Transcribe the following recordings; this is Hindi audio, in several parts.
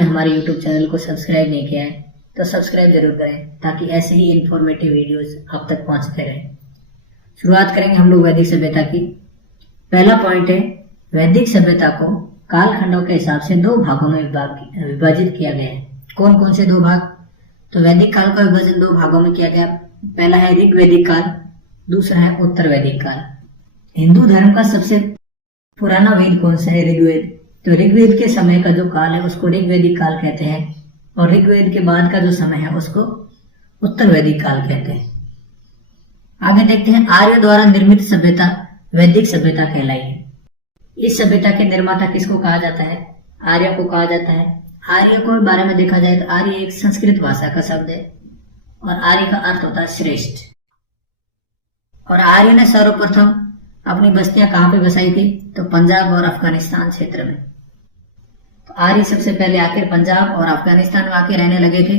आपने हमारे YouTube चैनल को सब्सक्राइब नहीं किया है तो सब्सक्राइब जरूर करें ताकि ऐसे ही इंफॉर्मेटिव वीडियोस आप तक पहुंचते रहें। शुरुआत करेंगे हम लोग वैदिक सभ्यता की। पहला पॉइंट है, वैदिक सभ्यता को कालखंडों के हिसाब से दो भागों में विभाजित किया गया है। कौन कौन से दो भाग? तो वैदिक काल का विभाजन दो भागों में किया गया। पहला है ऋग्वैदिक काल, दूसरा है उत्तर वैदिक काल। हिंदू धर्म का सबसे पुराना वेद कौन सा है? ऋग्वेद। तो ऋग्वेद के समय का जो काल है उसको ऋग्वैदिक काल कहते हैं और ऋग्वेद के बाद का जो समय है उसको उत्तर वैदिक काल कहते हैं। आगे देखते हैं, आर्य द्वारा निर्मित सभ्यता वैदिक सभ्यता कहलाई है। इस सभ्यता के निर्माता किसको कहा जाता है? आर्य को कहा जाता है। आर्य को बारे में देखा जाए तो आर्य एक संस्कृत भाषा का शब्द है और आर्य का अर्थ होता है श्रेष्ठ। और आर्य ने सर्वप्रथम अपनी बस्तियां कहां पे बसाई थी? तो पंजाब और अफगानिस्तान क्षेत्र में। तो आर्य सबसे पहले आकर पंजाब और अफगानिस्तान में आके रहने लगे थे।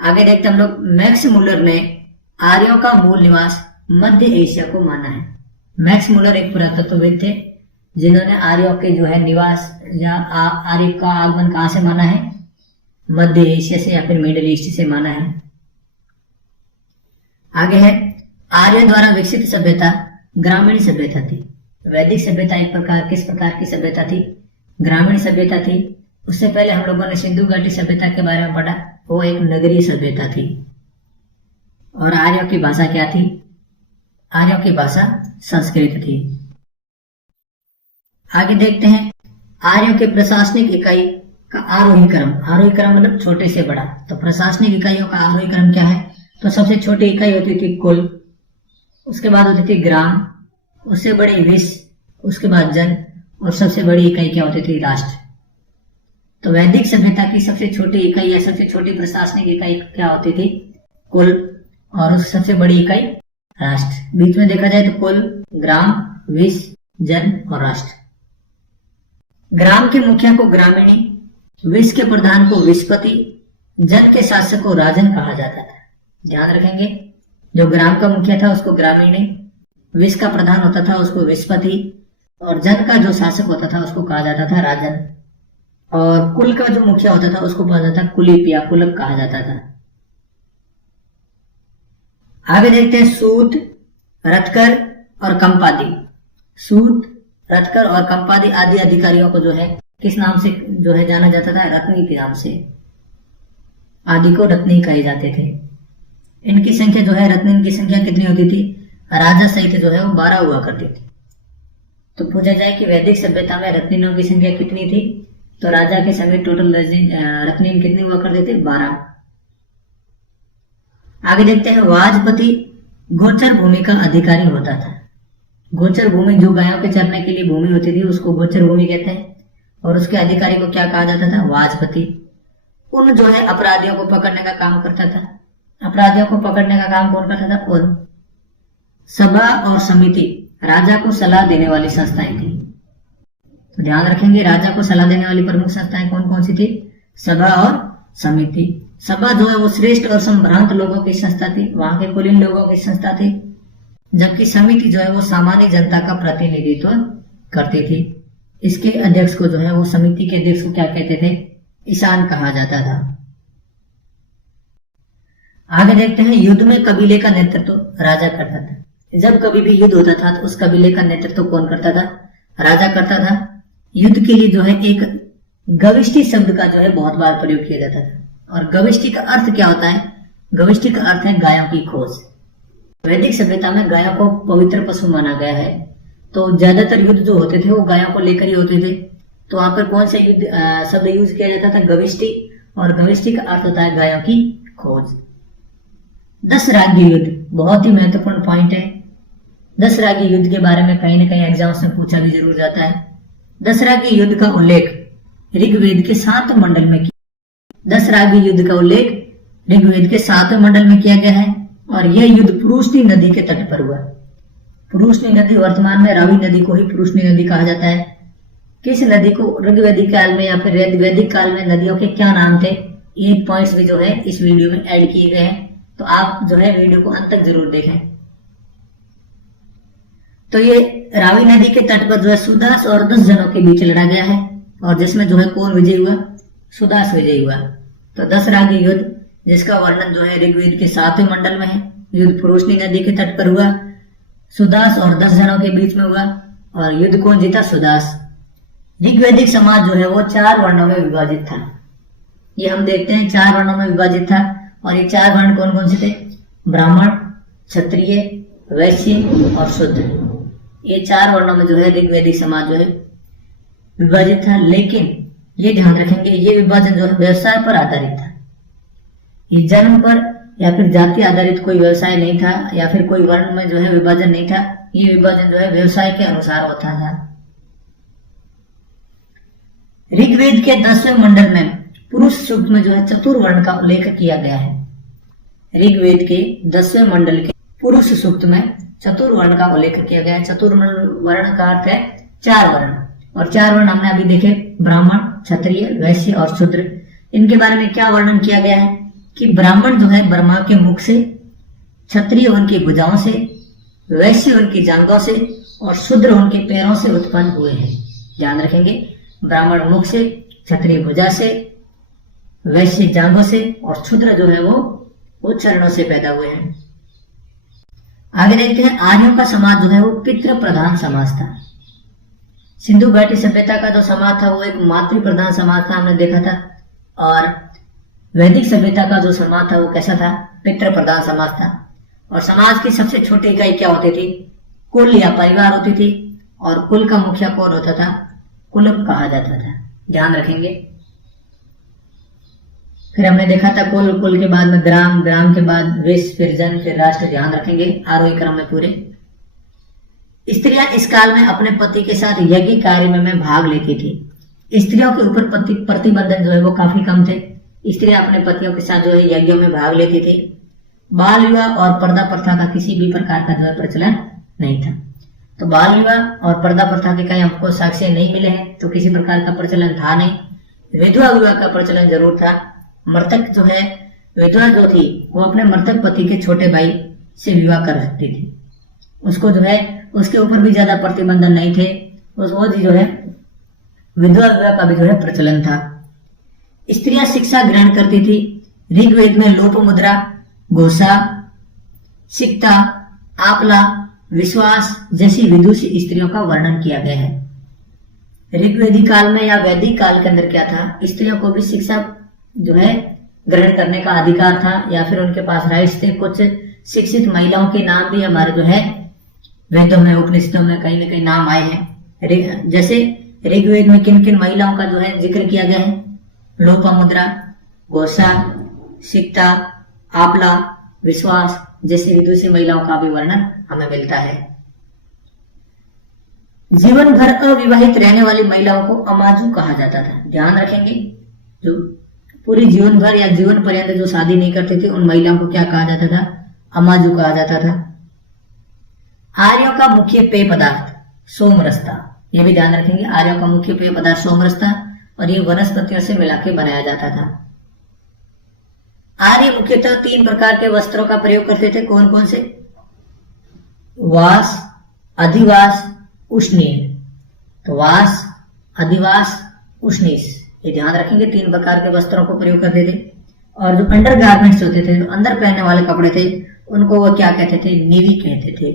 आगे देखते हम लोग, मैक्स मुलर ने आर्यों का मूल निवास मध्य एशिया को माना है। मैक्स मुलर एक पुरातत्वविद थे जिन्होंने आर्यों के जो है निवास या आर्य का आगमन कहां से माना है? मध्य एशिया से या फिर मिडिल ईस्ट से माना है। आगे है, आर्य द्वारा विकसित सभ्यता ग्रामीण सभ्यता थी। वैदिक सभ्यता किस प्रकार की सभ्यता थी? ग्रामीण सभ्यता थी। उससे पहले हम लोगों ने सिंधु घाटी सभ्यता के बारे में पढ़ा, वो एक नगरीय सभ्यता थी। और आर्यों की भाषा क्या थी? आर्यों की भाषा संस्कृत थी। आगे देखते हैं, आर्यों के प्रशासनिक इकाई का आरोही क्रम। आरोही क्रम मतलब छोटे से बड़ा। तो प्रशासनिक इकाइयों का आरोही क्रम क्या है? तो सबसे छोटी इकाई होती थी कुल, उसके बाद होती थी ग्राम, उससे बड़ी विश्व, उसके बाद जन, और सबसे बड़ी इकाई क्या होती थी? राष्ट्र। तो वैदिक सभ्यता की सबसे छोटी इकाई या सबसे छोटी प्रशासनिक इकाई क्या होती थी? कुल, और उस सबसे बड़ी इकाई राष्ट्र। बीच में देखा जाए तो कुल, ग्राम, विश्व, जन और राष्ट्र। ग्राम के मुखिया को ग्रामीणी, विश्व के प्रधान को विश्वपति, जन के शासक को राजन कहा जाता था। ध्यान रखेंगे, जो ग्राम का मुखिया था उसको ग्रामीणी, विश्व का प्रधान होता था उसको विश्वपति, और जन का जो शासक होता था उसको कहा जाता था राजन, और कुल का जो मुखिया होता था उसको कहा जाता था कुलीप या कुलक कहा जाता था। आगे देखते हैं, सूत, रथकर और कंपादी। सूत, रथकर और कंपादी आदि अधिकारियों को जो है किस नाम से जो है जाना जाता था? रत्नी के नाम से। आदि को रत्नी कहे जाते थे। इनकी संख्या जो है, रत्नी की संख्या कितनी होती थी? राजा सहित जो है वो 12 हुआ करती थी। तो पूछा जाए कि वैदिक सभ्यता में रत्नियों की संख्या कितनी थी? तो राजा के समय टोटल रत्नी कितनी हुआ करते थे? 12। आगे देखते हैं, वाजपति गोचर भूमि का अधिकारी होता था। गोचर भूमि जो गायों के चरने के लिए भूमि होती थी उसको गोचर भूमि कहते हैं, और उसके अधिकारी को क्या कहा जाता था? वाजपति। उन जो है अपराधियों को पकड़ने का काम करता था। अपराधियों को पकड़ने का काम कौन करता था? उन। सभा और समिति राजा को सलाह देने वाली संस्थाएं थी। तो ध्यान रखेंगे, राजा को सलाह देने वाली प्रमुख संस्थाएं कौन कौन सी थी? सभा और समिति। सभा जो है वो श्रेष्ठ और संभ्रांत लोगों की संस्था थी, वहां के कुलीन लोगों की संस्था थी, जबकि समिति जो है वो सामान्य जनता का प्रतिनिधित्व करती थी। इसके अध्यक्ष को जो है वो समिति के अध्यक्ष को क्या कहते थे? ईशान कहा जाता था। आगे देखते हैं, युद्ध में कबीले का नेतृत्व राजा करता था। जब कभी भी युद्ध होता था तो उस कबीले का नेतृत्व कौन करता था? राजा करता था। युद्ध के लिए जो है एक गविष्टि शब्द का जो है बहुत बार प्रयोग किया जाता था। और गविष्टि का अर्थ क्या होता है? गविष्टि का अर्थ है गायों की खोज। वैदिक सभ्यता में गायों को पवित्र पशु माना गया है, तो ज्यादातर युद्ध जो होते थे वो गायों को लेकर ही होते थे। तो वहां पर कौन सा युद्ध शब्द यूज किया जाता था? गविष्टि, और गविष्टि का अर्थ होता है गायों की खोज। 10 राज्य युद्ध बहुत ही महत्वपूर्ण पॉइंट है। 10 राज्य युद्ध के बारे में कहीं ना कहीं एग्जाम्स में पूछा भी जरूर जाता है। 10 राज्य युद्ध का उल्लेख ऋग्वेद के 7 मंडल में किया। 10 राज्य युद्ध का उल्लेख ऋग्वेद के 7 मंडल में किया गया है, और यह युद्ध पुरुषनी नदी के तट पर हुआ। पुरुषनी नदी वर्तमान में रावी नदी को ही पुरुषनी नदी कहा जाता है। किस नदी को ऋग्वैदिक काल में या फिर वैदिक काल में नदियों के क्या नाम थे? ये पॉइंट्स भी जो है इस वीडियो में ऐड किए गए हैं, तो आप जो है वीडियो को अंत तक जरूर देखें। तो ये रावी नदी के तट पर जो है सुदास और 10 जनों के बीच लड़ा गया है, और जिसमें जो है कौन विजय हुआ? सुदास विजयी हुआ। तो दशरागी युद्ध, जिसका वर्णन जो है ऋग्वेद के 7वें मंडल में है, युद्ध पुरुषनी नदी के तट पर हुआ, सुदास और 10 जनों के बीच में हुआ। और युद्ध कौन जीता? सुदास। ऋग्वैदिक समाज जो है वो 4 वर्णों में विभाजित था। ये हम देखते हैं 4 वर्णों में विभाजित था। और ये 4 वर्ण कौन कौन से थे? ब्राह्मण, क्षत्रिय, वैश्य और शूद्र। ये 4 वर्णों में जो है ऋग्वैदिक समाज जो है विभाजित था। लेकिन ये ध्यान रखेंगे, ये विभाजन जो है व्यवसाय पर आधारित था। ये जन्म पर या फिर जाति आधारित कोई व्यवसाय नहीं था, या फिर कोई वर्ण में जो है विभाजन नहीं था। ये विभाजन जो है व्यवसाय के अनुसार होता था। ऋग्वेद के 10वें मंडल में पुरुष सूक्त में जो है चतुर्वर्ण का उल्लेख किया गया है। ऋग्वेद के 10वें मंडल के पुरुष सूक्त में चतुर्वर्ण का उल्लेख किया गया है। चतुर्वर्ण का अर्थ है 4 वर्ण। और 4 वर्ण हमने अभी देखे, ब्राह्मण, क्षत्रिय, वैश्य और शूद्र। इनके बारे में क्या वर्णन किया गया है कि ब्राह्मण जो है ब्रह्मा के मुख से, क्षत्रिय उनकी भुजाओं से, वैश्य उनकी जांघों से और शूद्र उनके पैरों से उत्पन्न हुए हैं। ध्यान रखेंगे, ब्राह्मण मुख से, क्षत्रिय भुजा से, वैश्य जांघों से और शूद्र जो है वो चरणों से पैदा हुए हैं। आगे देखते हैं, आर्यों का समाज जो है वो पितृ प्रधान समाज था। सिंधु घाटी सभ्यता का जो समाज था वो एक मातृ प्रधान समाज था, हमने देखा था। और वैदिक सभ्यता का जो समाज था वो कैसा था? पितृ प्रधान समाज था। और समाज की सबसे छोटी इकाई क्या होती थी? कुल या परिवार होती थी। और कुल का मुखिया कौन होता था? कुल कहा जाता था। ध्यान रखेंगे। फिर हमने देखा था कुल के बाद में ग्राम, ग्राम के बाद विश्व, फिर जन, फिर राष्ट्र। ध्यान रखेंगे आरोही क्रम में पूरे। स्त्रियां इस काल में अपने पति के साथ यज्ञ कार्य में भाग लेती थी। स्त्रियों के ऊपर प्रतिबंधन जो है वो काफी कम थे। स्त्रियां अपने पतियों के साथ जो है यज्ञों में भाग लेती थी। बाल विवाह और पर्दा प्रथा का किसी भी प्रकार का जो है प्रचलन नहीं था। तो बाल विवाह और पर्दा प्रथा के कहीं हमको साक्ष्य नहीं मिले हैं, तो किसी प्रकार का प्रचलन था नहीं। विधवा विवाह का प्रचलन जरूर था। मृतक जो है, विधवा जो थी वो अपने मृतक पति के छोटे भाई से विवाह कर सकती थी। उसको जो है उसके ऊपर भी ज्यादा प्रतिबंधन नहीं थे। वो जो है विधवा विवाह का भी जो है प्रचलन था। स्त्रियां शिक्षा ग्रहण करती थी। ऋग्वेद में लोप मुद्रा, घोषा, सिक्ता, आपला, विश्वास जैसी विदुषी स्त्रियों का वर्णन किया गया है। ऋग्वेदिक काल में या वैदिक काल के अंदर क्या था? स्त्रियों को भी शिक्षा जो है ग्रहण करने का अधिकार था, या फिर उनके पास राइट्स थे। कुछ शिक्षित महिलाओं के नाम भी हमारे जो है वेदों में, उपनिषदों में कहीं न कहीं नाम आए हैं। जैसे ऋग्वेद में किन किन महिलाओं का जो है जिक्र किया गया है? लोपामुद्रा, घोषा, सिक्ता, आपला, विश्वास जैसी विदुषी महिलाओं का भी वर्णन हमें मिलता है। जीवन भर अविवाहित रहने वाली महिलाओं को अमाजु कहा जाता था। ध्यान रखेंगे, जो पूरी जीवन भर या जीवन पर्यंत जो शादी नहीं करती थी उन महिलाओं को क्या कहा जाता था? अमाजु कहा जाता था। आर्यों का मुख्य पेय पदार्थ सोमरस था। यह भी ध्यान रखेंगे, आर्यों का मुख्य पेय पदार्थ सोमरस था और ये वनस्पतियों से मिलाकर बनाया जाता था। आर्य मुख्यतः 3 प्रकार के वस्त्रों का प्रयोग करते थे। कौन कौन से? वास, अधिवास, उष्णील। तो वास, अधिवास, उष्णीस, ये ध्यान रखेंगे। 3 प्रकार के वस्त्रों को प्रयोग करते थे। और जो अंडर गारमेंट्स होते थे, जो अंदर पहनने वाले कपड़े थे, उनको वो क्या कहते थे? नेवी कहते थे।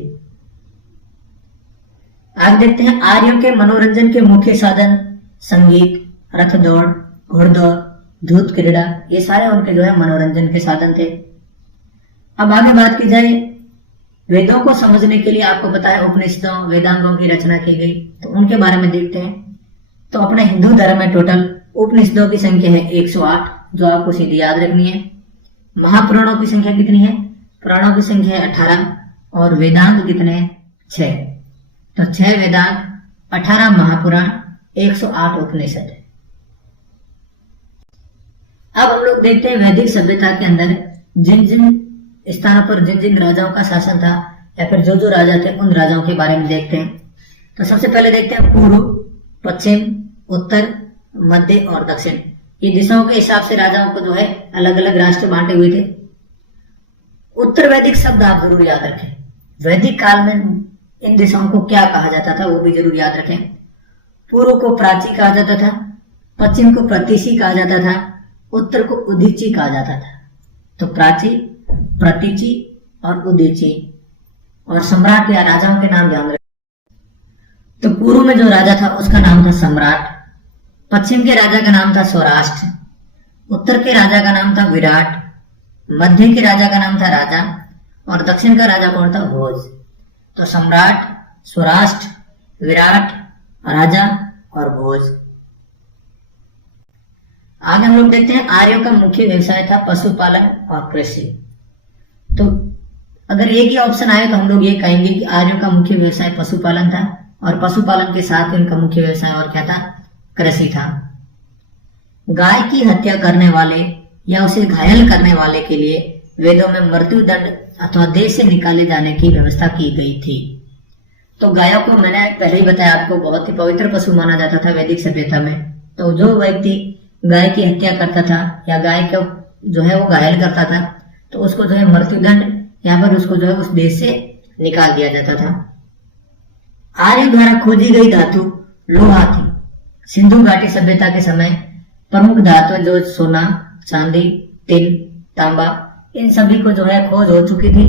आगे देखते हैं, आर्यों के मनोरंजन के मुख्य साधन संगीत, रथ दौड़, घोड़दौड़, धूत क्रीड़ा, ये सारे उनके जो है मनोरंजन के साधन थे। अब आगे बात की जाए, वेदों को समझने के लिए आपको पता है उपनिषदों, वेदांगों की रचना की गई, तो उनके बारे में देखते हैं। तो अपने हिंदू धर्म में टोटल उपनिषदों की संख्या है 108, जो आपको सीधी याद रखनी है। महापुराणों की संख्या कितनी है? पुराणों की संख्या है 18 और वेदांत कितने हैं? 6। तो 6 वेदांत, 18 महापुराण, 108 उपनिषद। अब हम लोग देखते हैं वैदिक सभ्यता के अंदर जिन जिन स्थानों पर जिन जिन राजाओं का शासन था, या फिर जो जो राजा थे उन राजाओं के बारे में देखते हैं। तो सबसे पहले देखते हैं पूर्व, पश्चिम, उत्तर, मध्य और दक्षिण। ये दिशाओं के हिसाब से राजाओं को जो है अलग अलग राष्ट्र बांटे हुए थे। उत्तर वैदिक शब्द आप जरूर याद रखें। वैदिक काल में इन दिशाओं को क्या कहा जाता था वो भी जरूर याद रखें। पूर्व को प्राची कहा जाता था, पश्चिम को प्रतीची कहा जाता था, उत्तर को उदीची कहा जाता था। तो प्राची, प्रतीची और उदीची। और सम्राट या राजाओं के नाम ध्यान रखें। तो पूर्व में जो राजा था उसका नाम था सम्राट, पश्चिम के राजा का नाम था सौराष्ट्र, उत्तर के राजा का नाम था विराट, मध्य के राजा का नाम था राजा और दक्षिण का राजा कौन था? भोज। तो सम्राट, सौराष्ट्र, विराट, राजा और भोज। आगे हम लोग देखते हैं आर्यों का मुख्य व्यवसाय था पशुपालन और कृषि। तो अगर एक ही ऑप्शन आए तो हम लोग ये कहेंगे कि आर्यों का मुख्य व्यवसाय पशुपालन था और पशुपालन के साथ ही उनका मुख्य व्यवसाय और क्या था? कृषि था। गाय की हत्या करने वाले या उसे घायल करने वाले के लिए वेदों में मृत्यु दंड अथवा देश से निकाले जाने की व्यवस्था की गई थी। तो गायों को मैंने पहले ही बताया आपको बहुत ही पवित्र पशु माना जाता था वैदिक सभ्यता में। तो जो व्यक्ति गाय की हत्या करता था या गाय को जो है वो घायल करता था तो उसको जो है मृत्युदंड या फिर उसको जो है उस देश से निकाल दिया जाता था। आर्य द्वारा खोजी गई धातु लोहा थी। सिंधु घाटी सभ्यता के समय प्रमुख धातु जो सोना, चांदी, तिल, तांबा इन सभी को जो है खोज हो चुकी थी,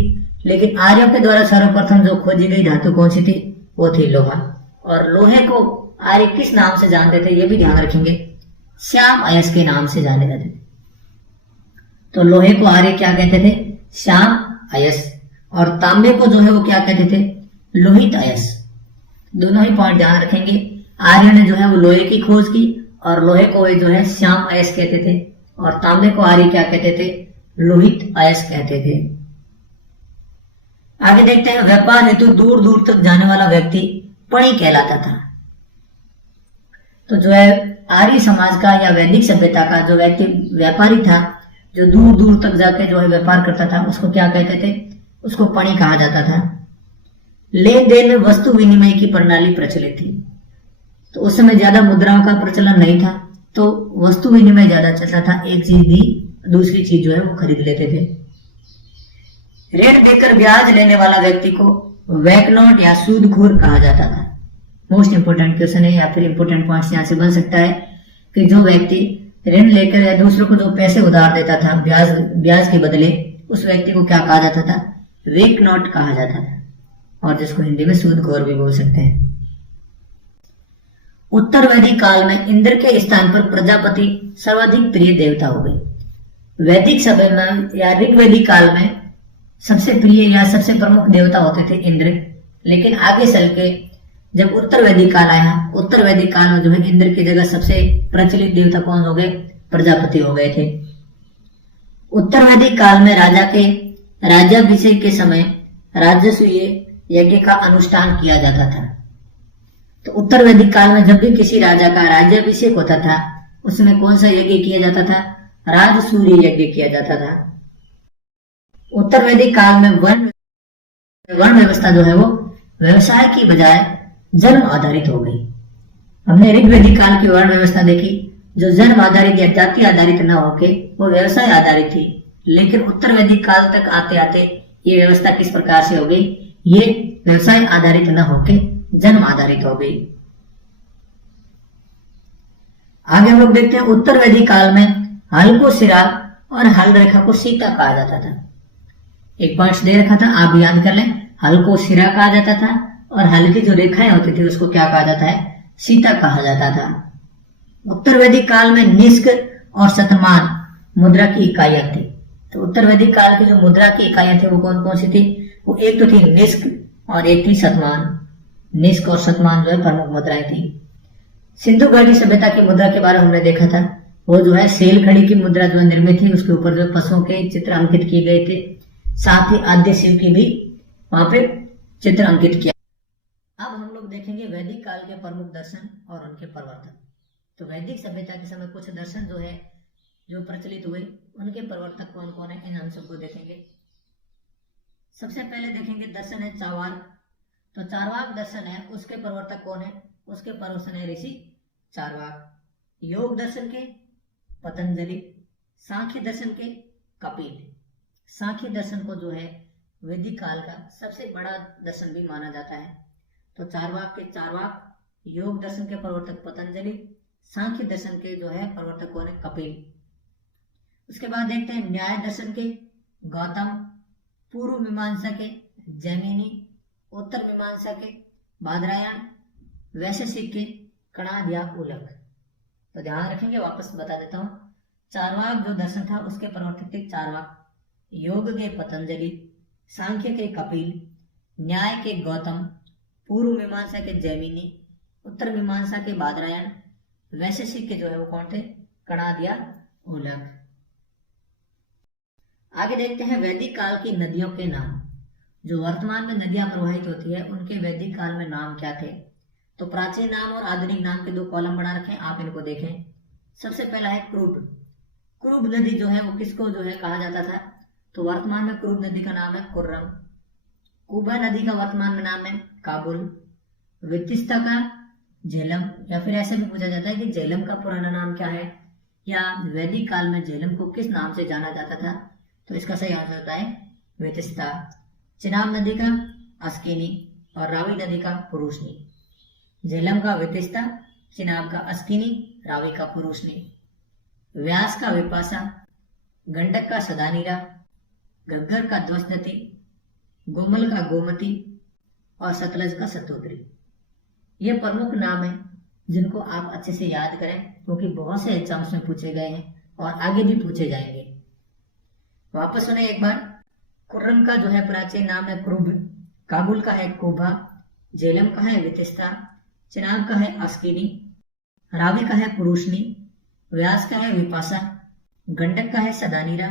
लेकिन आर्यों के द्वारा सर्वप्रथम जो खोजी गई धातु कौन सी थी? वो थी लोहा। और लोहे को आर्य किस नाम से जानते थे ये भी ध्यान रखेंगे, श्याम अयस्क के नाम से जाने जाते थे। तो लोहे को आर्य क्या कहते थे? श्याम अयस्क। और तांबे को जो है वो क्या कहते थे? लोहित अयस्क। दोनों ही पॉइंट ध्यान रखेंगे। आर्य ने जो है वो लोहे की खोज की और लोहे को वे जो है श्याम अयस्क कहते थे और तांबे को आर्य क्या कहते थे? लोहित अयस्क कहते थे। आगे देखते हैं व्यापार हेतु दूर दूर तक जाने वाला व्यक्ति पणी कहलाता था। तो जो है आर्य समाज का या वैदिक सभ्यता का जो व्यक्ति व्यापारी था, जो दूर दूर तक जाके जो है व्यापार करता था, उसको क्या कहते थे? उसको पणी कहा जाता था। लेन देन में वस्तु विनिमय की प्रणाली प्रचलित थी। तो उस समय ज्यादा मुद्राओं का प्रचलन नहीं था, तो वस्तु विनिमय ज्यादा चलता था। एक चीज दी दूसरी चीज जो है वो खरीद लेते थे। ऋण देकर ब्याज लेने वाला व्यक्ति को वैकनोट या सूदखोर कहा जाता था। मोस्ट इंपोर्टेंट क्वेश्चन है या फिर इंपोर्टेंट पॉइंट्स यहाँ से बन सकता है कि जो व्यक्ति ऋण लेकर या दूसरों को जो पैसे उधार देता था ब्याज के बदले, उस व्यक्ति को क्या कहा जाता था? वैकनोट कहा जाता था, और जिसको हिंदी में सूदखोर भी बोल सकते हैं। उत्तर वैदिक काल में इंद्र के स्थान पर प्रजापति सर्वाधिक प्रिय देवता हो गए। वैदिक समय में या ऋग्वैदिक काल में सबसे प्रिय या सबसे प्रमुख देवता होते थे इंद्र, लेकिन आगे चल के जब उत्तर वैदिक काल आया, उत्तर वैदिक काल में जो है इंद्र की जगह सबसे प्रचलित देवता कौन हो गए? प्रजापति हो गए थे। उत्तर वैदिक काल में राजा के राज्याभिषेक के समय राजसूय यज्ञ का अनुष्ठान किया जाता था। तो उत्तर वैदिक काल में जब भी किसी राजा का राज्याभिषेक होता था, उसमें कौन सा यज्ञ किया जाता था? राजसूय यज्ञ किया जाता था। उत्तर वैदिक काल में वर्ण व्यवस्था जो है वो व्यवसाय की बजाय जन्म आधारित हो गई। हमने ऋग्वैदिक काल की वर्ण व्यवस्था देखी जो जन्म आधारित या जाति आधारित न होके वो व्यवसाय आधारित थी, लेकिन उत्तर वैदिक काल तक आते आते ये व्यवस्था किस प्रकार से हो गई? ये व्यवसाय आधारित न होके जन्म आधारित हो गई। आगे हम लोग देखते हैं उत्तर वैदिक काल में हल को सिरा और हल रेखा को सीता कहा जाता था। एक पॉइंट दे रखा था, आप याद कर लें। हल को सिरा कहा जाता था और हल की जो रेखाएं होती थी उसको क्या कहा जाता है? सीता कहा जाता था। उत्तर वैदिक काल में निष्क और शतमान मुद्रा की इकाइयां थी। तो उत्तर वैदिक काल की जो मुद्रा की इकाइयां थी वो कौन कौन सी थी? वो एक तो थी निष्क और एक थी शतमान। निष्क और शतमान जो है प्रमुख मुद्राएं थी। सिंधु घाटी सभ्यता की मुद्रा के बारे में हमने देखा था, वो जो है सेल खड़ी की मुद्रा जो निर्मित थी, उसके ऊपर जो पशुओं के चित्र अंकित किए गए थे, साथ ही आद्य शिव की भी वहां पे चित्र अंकित किया। अब हम लोग देखेंगे वैदिक काल के प्रमुख दर्शन और उनके प्रवर्तक। तो वैदिक सभ्यता के समय कुछ दर्शन जो है जो प्रचलित हुए, उनके प्रवर्तक कौन कौन है, इन हम सबको देखेंगे। सबसे पहले देखेंगे दर्शन है चार्वाक। तो चार्वाक दर्शन है, उसके प्रवर्तक कौन है? उसके प्रवर्तक है ऋषि चार्वाक। योग दर्शन के पतंजलि, सांख्य दर्शन के कपिल। सांख्य दर्शन को जो है वैदिक काल का सबसे बड़ा दर्शन भी माना जाता है। तो चार्वाक के चार्वाक, योग दर्शन के प्रवर्तक पतंजलि, सांख्य दर्शन के जो है प्रवर्तक कौन है? कपिल। उसके बाद देखते हैं न्याय दर्शन के गौतम, पूर्व मीमांसा के जैमिनी, उत्तर मीमांसा के बादरायण, वैशेषिक के कणाद या उलक। तो ध्यान रखेंगे, वापस बता देता हूं। चारवाक जो दर्शन था उसके प्रवर्तक थे चारवाक। योग के पतंजलि, सांख्य के कपिल, न्याय के गौतम, पूर्व मीमांसा के जैमिनी, उत्तर मीमांसा के बादरायण, वैशेषिक के जो है वो कौन थे? कणाद या उलक। आगे देखते हैं वैदिक काल की नदियों के नाम। जो वर्तमान में नदियां प्रवाहित होती है उनके वैदिक काल में नाम क्या थे? तो प्राचीन नाम और आधुनिक नाम के 2 कॉलम बना रखे हैं, आप इनको देखें। सबसे पहला है क्रूब। क्रूब नदी जो है वो किसको जो है कहा जाता था? तो वर्तमान में क्रूब नदी का नाम है कुर्रम। कुबा नदी का वर्तमान में नाम है काबुल। वितिस्ता का झेलम, या फिर ऐसे भी पूछा जाता है कि झेलम का पुराना नाम क्या है, या वैदिक काल में झेलम को किस नाम से जाना जाता था? तो इसका सही आंसर होता है वितिस्ता। चिनाब नदी का अस्किनी और रावी नदी का पुरुषनी। झेलम का वितिस्ता, चिनाब का अस्किनी, रावी का पुरुषनी। व्यास का विपासा, गंडक का सदानीरा, घग्गर का ध्वस्तती, गोमल का गोमती और सतलज का सतोदरी। ये प्रमुख नाम है जिनको आप अच्छे से याद करें, क्योंकि बहुत से एग्जाम्स में पूछे गए हैं और आगे भी पूछे जाएंगे। वापस सुने एक बार। कुर्रम का जो है प्राचीन नाम है क्रुब, काबुल का है कुबा, झेलम का है वितिस्ता, चिनाब का है अस्किनी, रावी का है पुरुषनी, व्यास का है विपासा, गंडक का है सदानीरा,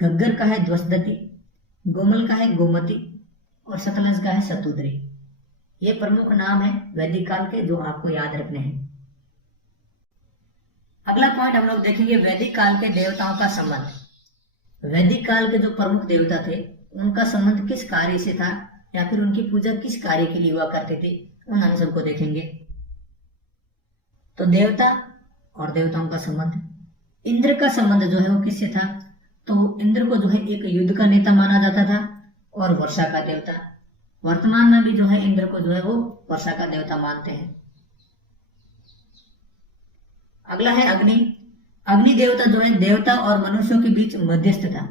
घग्गर का है ध्वस्तती, गोमल का है गोमती और सतलज का है सतुद्री। ये प्रमुख नाम है वैदिक काल के जो आपको याद रखने हैं। अगला पॉइंट हम लोग देखेंगे वैदिक काल के देवताओं का संबंध। वैदिक काल के जो प्रमुख देवता थे उनका संबंध किस कार्य से था, या फिर उनकी पूजा किस कार्य के लिए हुआ करते थे, उन आंसर को देखेंगे। तो देवता और देवताओं का संबंध। इंद्र का संबंध जो है वो किससे था? तो इंद्र को जो है एक युद्ध का नेता माना जाता था और वर्षा का देवता। वर्तमान में भी जो है इंद्र को जो है वो वर्षा का देवता मानते हैं। अगला है अग्नि। अग्नि देवता जो है देवता और मनुष्यों के बीच मध्यस्थ था।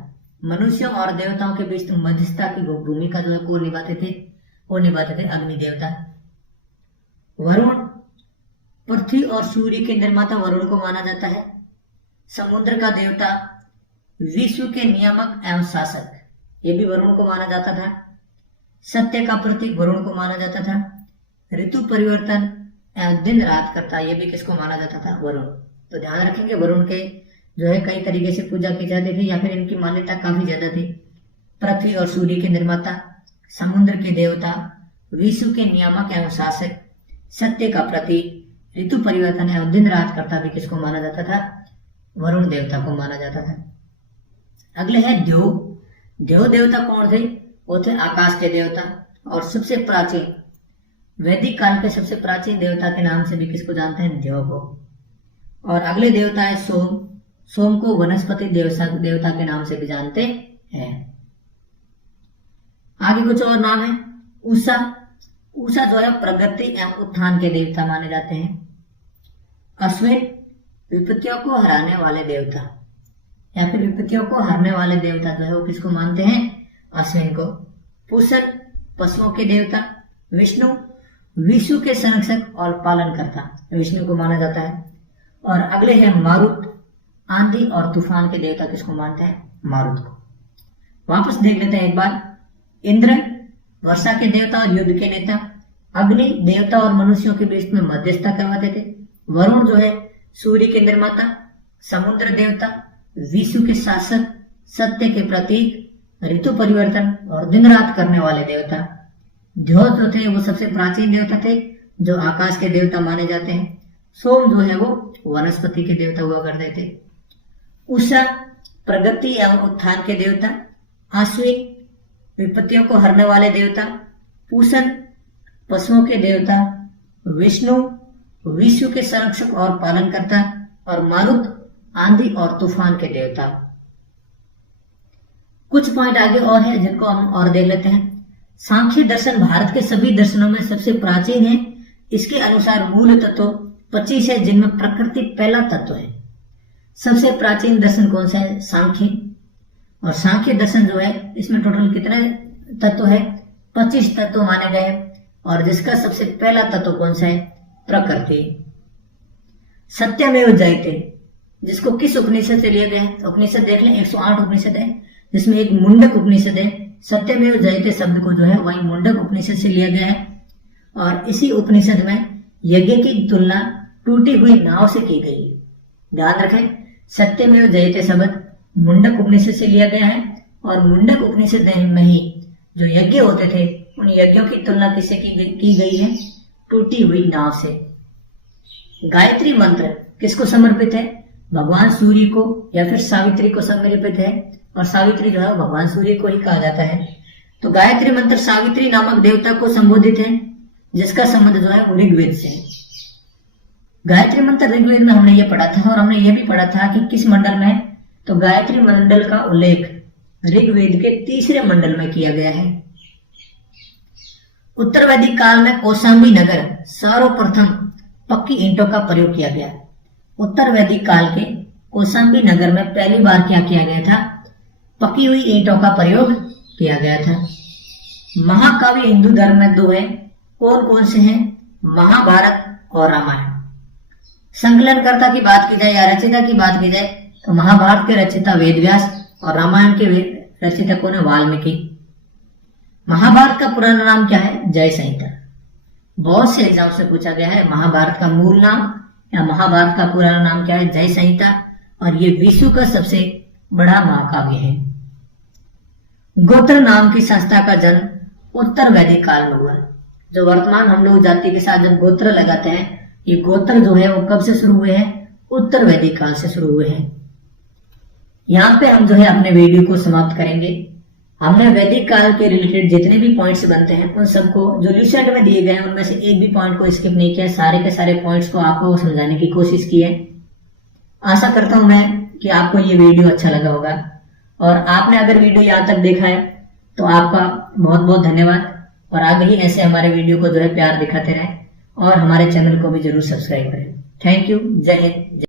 मनुष्यों और देवताओं के बीच मध्यस्थता की भूमिका जो है कौन निभाते थे? वो निभाते थे अग्नि देवता। वरुण, पृथ्वी और सूर्य के निर्माता वरुण को माना जाता है। समुद्र का देवता, विश्व के नियामक एवं शासक, ये भी वरुण को माना जाता था। सत्य का प्रतीक वरुण को माना जाता था। ऋतु परिवर्तन एवं दिन रात करता, ये भी किसको माना जाता था? वरुण। तो ध्यान रखेंगे वरुण के जो है कई तरीके से पूजा की जाती थी, या फिर इनकी मान्यता काफी ज्यादा थी। पृथ्वी और सूर्य के निर्माता, समुद्र के देवता, विश्व के नियामक एवं शासक, सत्य का प्रतीक, ऋतु परिवर्तन एवं दिन रात करता भी किसको माना जाता था? वरुण देवता को माना जाता था। अगले है देव। देव देवता कौन थे? वो थे आकाश के देवता और सबसे प्राचीन, वैदिक काल के सबसे प्राचीन देवता के नाम से भी किसको जानते हैं? देव को। और अगले देवता है सोम। सोम को वनस्पति देवता के नाम से भी जानते हैं। आगे कुछ और नाम है। उषा। उषा जो है प्रगति एवं उत्थान के देवता माने जाते हैं। अश्विन, विपत्तियों को हराने वाले देवता, या फिर विपत्तियों को हराने वाले देवता जो है वो किसको मानते हैं? अश्विन को। पूषण, पशुओं के देवता। विष्णु, विश्व के संरक्षक और पालनकर्ता, विष्णु को माना जाता है। और अगले है मारुत। आंधी और तूफान के देवता किसको मानते हैं? मारुत को। वापस देख लेते हैं एक बार। इंद्र, वर्षा के देवता और युद्ध के नेता। अग्नि, देवता और मनुष्यों के बीच में मध्यस्थता करवाते थे। वरुण जो है सूर्य के निर्माता। समुद्र देवता, विश्व के शासक, सत्य के प्रतीक, ऋतु परिवर्तन और दिन रात करने वाले देवता। देव जो थे वो सबसे प्राचीन देवता थे जो आकाश के देवता माने जाते हैं। सोम जो है वो वनस्पति के देवता हुआ करते थे। उषा, प्रगति एवं उत्थान के देवता। अश्विन, विपत्तियों को हरने वाले देवता। पूषण, पशुओं के देवता। विष्णु, विश्व के संरक्षक और पालनकर्ता। और मारुत, आंधी और तूफान के देवता। कुछ पॉइंट आगे और है जिनको हम और देख लेते हैं। सांख्य दर्शन भारत के सभी दर्शनों में सबसे प्राचीन है। इसके अनुसार मूल तत्व 25 है जिनमें प्रकृति पहला तत्व है। सबसे प्राचीन दर्शन कौन सा है? सांख्य। और सांख्य दर्शन जो है इसमें टोटल कितने तत्व है? 25 तत्व माने गए। और जिसका सबसे पहला तत्व कौन सा है? प्रकृति। सत्यमेव जयते जिसको किस उपनिषद से लिया गया है? उपनिषद देख लें, 108 उपनिषद है जिसमें एक मुंडक उपनिषद है। सत्यमेव जयते शब्द को जो है वही मुंडक उपनिषद से लिया गया है। और इसी उपनिषद में यज्ञ की तुलना टूटी हुई नाव से की गई है। ध्यान रखें, सत्यमेव जयते शब्द मुंडक उपनिषद से लिया गया है और मुंडक उपनिषद में ही जो यज्ञ होते थे उन यज्ञों की तुलना किससे की गई है? टूटी हुई नाव से। गायत्री मंत्र किसको समर्पित है? भगवान सूर्य को या फिर सावित्री को समर्पित है। और सावित्री जो है भगवान सूर्य को ही कहा जाता है। तो गायत्री मंत्र सावित्री नामक देवता को संबोधित है जिसका संबंध जो है वो ऋग्वेद से है। गायत्री मंत्र ऋग्वेद में हमने ये पढ़ा था और हमने ये भी पढ़ा था कि किस मंडल में है? तो गायत्री मंडल का उल्लेख ऋग्वेद के 3रे मंडल में किया गया है। उत्तर वैदिक काल में कौशाम्बी नगर सर्वप्रथम पक्की ईंटों का प्रयोग किया गया। उत्तर वैदिक काल के कौशाम्बी नगर में पहली बार क्या किया गया था? पकी हुई ईंटों का प्रयोग किया गया था। महाकाव्य हिंदू धर्म में 2 है। कौन कौन से हैं? महाभारत और रामायण। संकलनकर्ता की बात की जाए या रचयिता की बात की जाए तो महाभारत के रचयिता वेदव्यास और रामायण के रचयिता कौन है? वाल्मीकि। महाभारत का पुराना नाम क्या है? जय संहिता। बहुत से एग्जाम से पूछा गया है महाभारत का मूल नाम या महाभारत का पुराना नाम क्या है? जय संहिता। और ये विश्व का सबसे बड़ा महाकाव्य है। गोत्र नाम की संस्था का जन्म उत्तर वैदिक काल में हुआ। जो वर्तमान हम लोग जाति के साथ जब गोत्र लगाते हैं, ये गोत्र जो है वो कब से शुरू हुए हैं? उत्तर वैदिक काल से शुरू हुए हैं। यहाँ पे हम जो है अपने वीडियो को समाप्त करेंगे। हमने वैदिक काल के रिलेटेड जितने भी पॉइंट्स बनते हैं उन सबको जो लिस्ट में दिए गए हैं उनमें से एक भी पॉइंट को स्किप नहीं किया। सारे के सारे पॉइंट्स को आपको समझाने की कोशिश की है। आशा करता हूं मैं कि आपको ये वीडियो अच्छा लगा होगा। और आपने अगर वीडियो यहाँ तक देखा है तो आपका बहुत बहुत धन्यवाद। और आगे ही ऐसे हमारे वीडियो को जो है प्यार दिखाते रहें और हमारे चैनल को भी जरूर सब्सक्राइब करें। Thank you. जय हिंद।